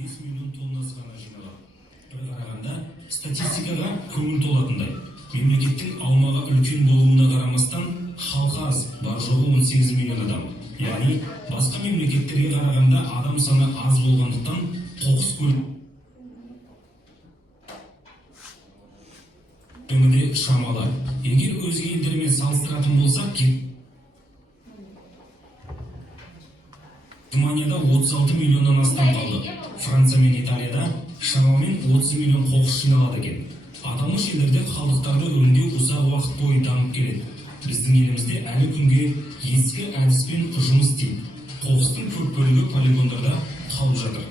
5 миллион тоннасы ғана жиналған. Бір қарағанда статистикаға көңіл толатындай. Мемлекеттің аумағы үлкен болуына қарамастан халқы аз, бар жоғы 18 миллион адам. Яғни басқа мемлекеттерге қарағанда адам саны аз болғандықтан қоқыс көлемі шамалы. Егер өзге елдермен салыстыратын болсақ, Германияда 36 миллионнан астам қалды. Франция мен Италияда шамамен 30 миллион қоқыс жиналады екен. Аталмыш елдерде қалдықтарды өңдеу ұзақ уақыт бойы дамып келеді. Біздің елімізде әлі күнге ескі әдіспен жұмыс істейді. Қоқыстың көп бөлігі полигондарда қалып жатыр.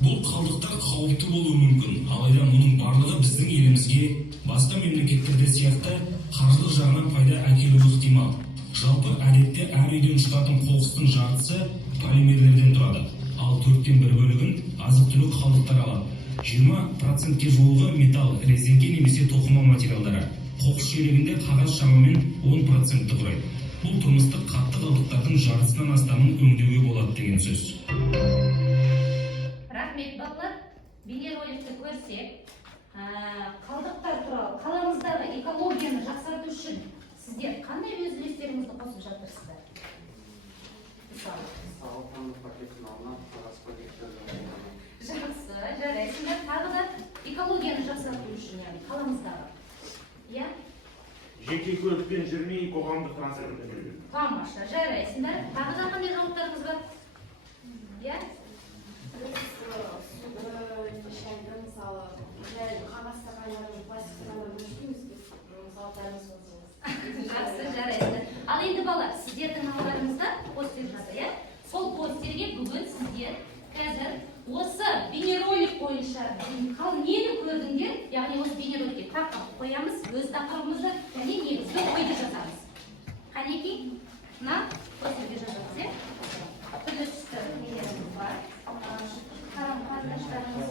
Бұл қалдықтар қауіпті болуы мүмкін, алайда мұның барлығы біздің елімізге басқа мемлекеттерде сияқты қаржылық жағынан пайда әкелуі ықтимал. Жалпы әдетте әр үйден шығатын қоқыстың жартысы полимерлерден тұрады, ал 1/4 бөлігін азық-түлік қалдықтар алады. 20%-ке жуығы металл, резеңке немесе тоқыма материалдары. Қоқыс шелегінде қағаз шамамен 10%-ті құрайды. Бұл тұрмыстық қатты қалдықтардың жартысынан астамын өңдеуге болады деген сөз. Рахмет балалар, бейнероликті көрсек, қалдықтар туралы қаламыздағы экологияны жақсарту үшін сіздер қандай өз үлестеріңізді қосып жатырсыздар? Жақсы, жарайсыңдар. Тағы да экологияны жақсарту үшін, яғни қаламыздағы. Иә? Жеке көлікпен жүрмей, қоғамдық транспортпен жүрмей. Тамаша, жарайсыңдар. Тағы да қандай жауаптарыңыз бар? Иә? Жақсы, жарайсыңдар. Ал енді балалар, сіздердің алдарыңызда постер жатыр, иә? Сол постерге бүгін сіздер қазір осы бейнеролик бойынша нені көрдіңдер, яғни осы бейнероликке тақырып қоямыз, өз тақырыбымызды және негізгі ойды жазамыз. Қанеки, мына постерге жазамыз, иә? Түрлі түсті нелеріміз бар. Қарым-қатынаштарымыз.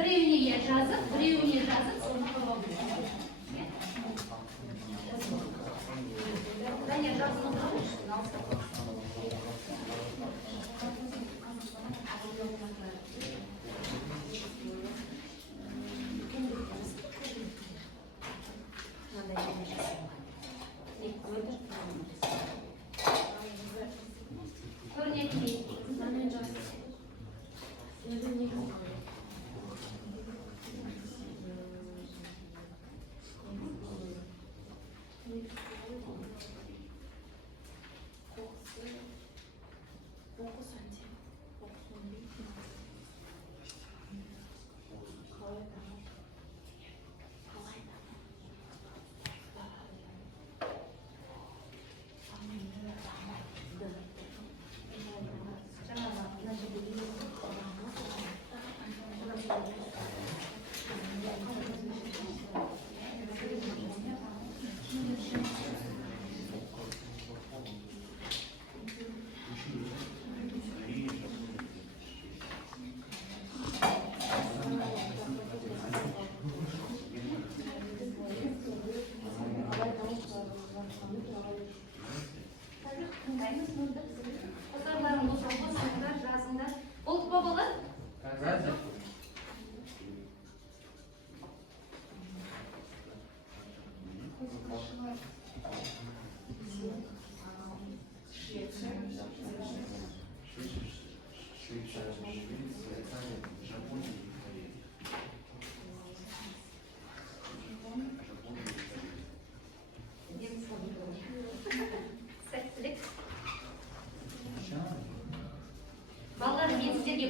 Біреуіне жазып, соны қорғау керек. Данияр жазыңыз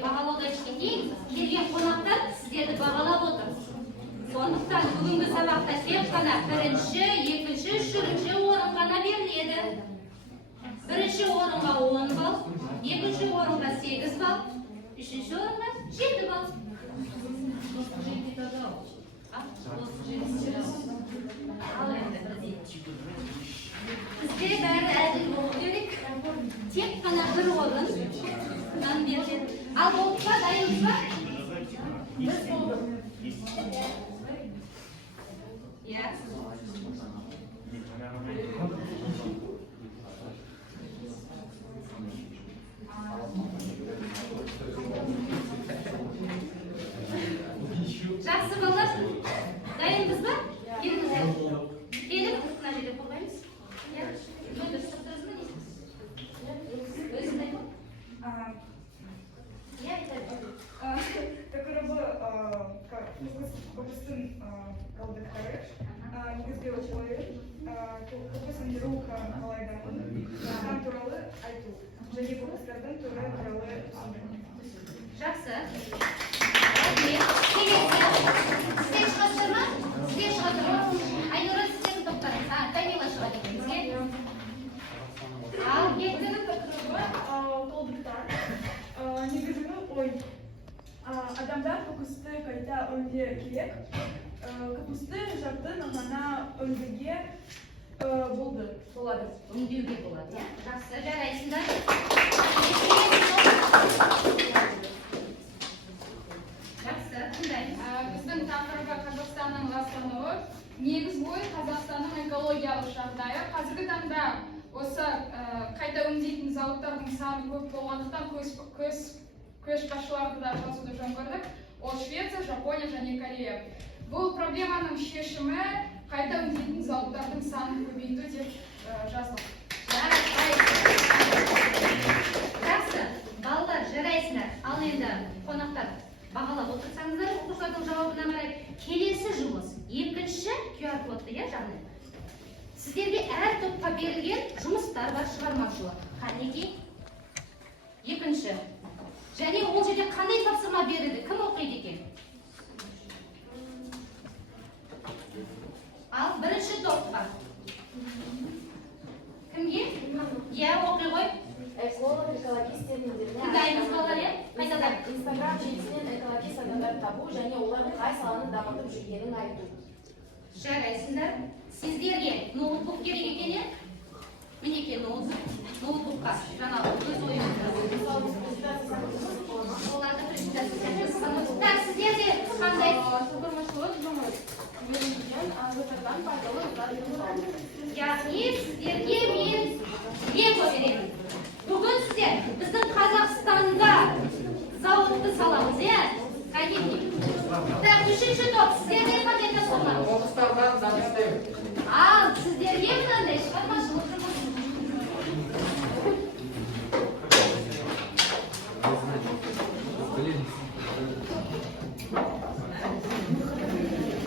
бағалауды айтқан кейін келген қонақтар сіздерді бағалап отыр. Сондықтан бүгінгі сабақта тек қана бірінші, екінші, үшінші орын ғана беріледі. Бірінші орынға 10 балл, екінші орынға 8 балл, үшінші орынға 7 балл. Бізде бәрі әділ болу керек. Тек қана бір орыннан беріледі. Ал болып па, дайынбыз ба? Біз болдық. Иә. қоқыс өндіру қалайдамын туралы айту және қоқыстардың түрі туралы түсіндіру. Жақсы. Рахмет. Сіздер шығасыздар ма? Сіздер шығасыздар ма? Айнұра, сіздердің топтарыңыз. Данила шығады екен бізге. Ал Біздің тақырыбы толдықтар. Негізгі ой. Адамдар қоқысты қайта өңдеу керек. Қоқысты жабдың ғана өңдеуге болады. Өңдеуге болады, иә? Жақсы, жарайсыңдар. Жақсы, тыңдаймыз. Біздің тақырыбы Қазақстанның ластануы. Негіз ой Қазақстанның экологиялық жағдайы. Қазіргі таңда осы қайта өңдейтін зауыттардың саны көп болғандықтан көшбасшыларды да жазуды жөн көрдік. Ол Швеция, Жапония және Корея. Бұл проблеманың шешімі қайта өңдейтін зауыттардың санын көбейту деп жазылды. Жақсы, балалар жарайсыңдар. Ал енді қонақтар бағалап отырсаңыздар, оқушылардың жауабына қарай келесі жұмыс. Екінші QR-кодты, иә, жағдай. Сіздерге әр топқа берілген жұмыстар бар, шығармашылық. Қанеки? Екінші. Және ол жерде қандай тапсырма берілді? Кім оқиды екен? Ал бірінші топқа. Кімге? Иә, оқи ғой. Эколог, экологист терминдеріне Тыңдаймыз балалар, иә? Қайтадан. Инстаграм желісінен экологист адамдар табу және олардың қай саланы дамытып жүргенін айту. Жарайсыңдар. Сіздерге ноутбук керек екен, иә? Мінеке ноутбукқа жаңағы өз ойыңызды. Оларды презентация жасаңыз. Так, сіздерде қандай? Яғни сіздерге мен лего беремін. Бүгін сіздер біздің Қазақстанда зауытты саламыз, иә? Қанеки? Так, үшінші топ, сіздерде қандай тапсырма? Қоқыстардан заңдастыру. Ал сіздерге мынандай шығармашылық жұмыс.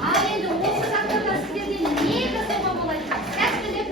Ал енді осы тақырыпта сіздерден не жасауға болады? Тәттілік.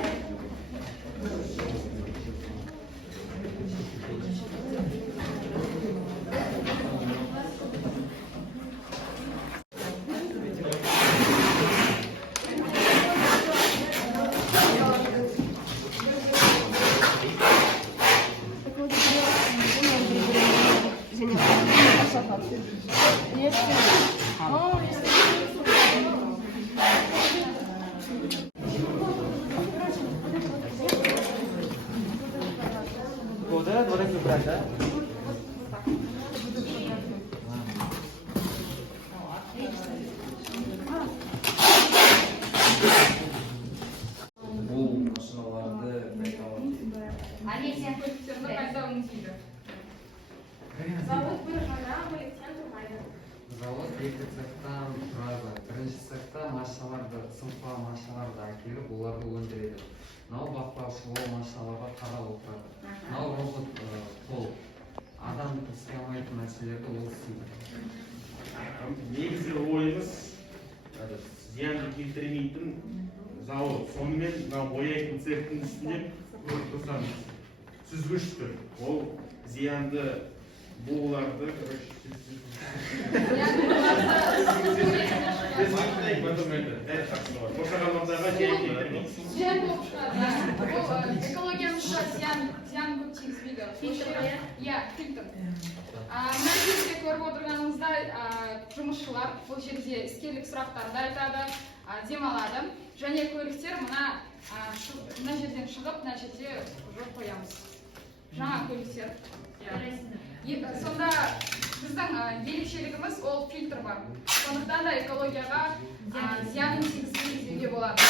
Бұл машиналарды Алексия. Көліктерді қайта өңдейді. Зауыт бір ғана бөліктен тұрмайды. Завод екі цехтан тұрады. Бірінші цехта машиналарды, сынықпа машиналарды әкеліп, оларды өндіреді. Мынау бақылаушы ол машиналарға қарап отырады. Мынау робот қол. Адам істей алмайтын нәрселерді ол істейді. Негізгі ойымыз зиянды келтірмейтін зауыт. Сонымен мына бояйтын цехтің үстінде көріп тұрсаңыз сүзгіш тұр. Ол зиянды буларды Зиян болып шығады. Ол экологиямызға зиян көп тигізбейді. Иә, фильтр. Мына жерде көріп отырғаныңыздай жұмысшылар бұл жерде іскерлік сұрақтарды айтады, демалады. Және көліктер мына жерден шығып, мына жерде жүріп қоямыз. Жаңа көліктер. Сонда біздің ерекшелігіміз ол фильтр бар. Сондықтан да экологияға зиянын тигізбейді деуге болады.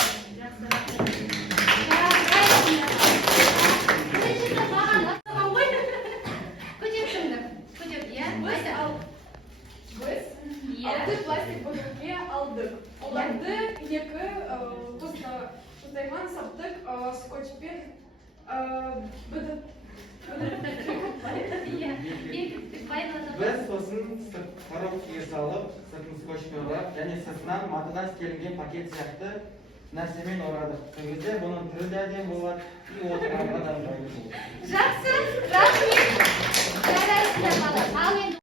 Алты пластик бөтелке алдық. Оларды екі қостайман саптық скотчпен Біз сосын коробкаға салып, сыртын скотчпен орап, және сыртынан матадан істелінген пакет сияқты нәрсемен орадық. Сол кезде бұның түрі де әдемі болады, и отырған адам жайлы болады. Жақсы, рахмет. Жарайсыздар балалар. Ал енді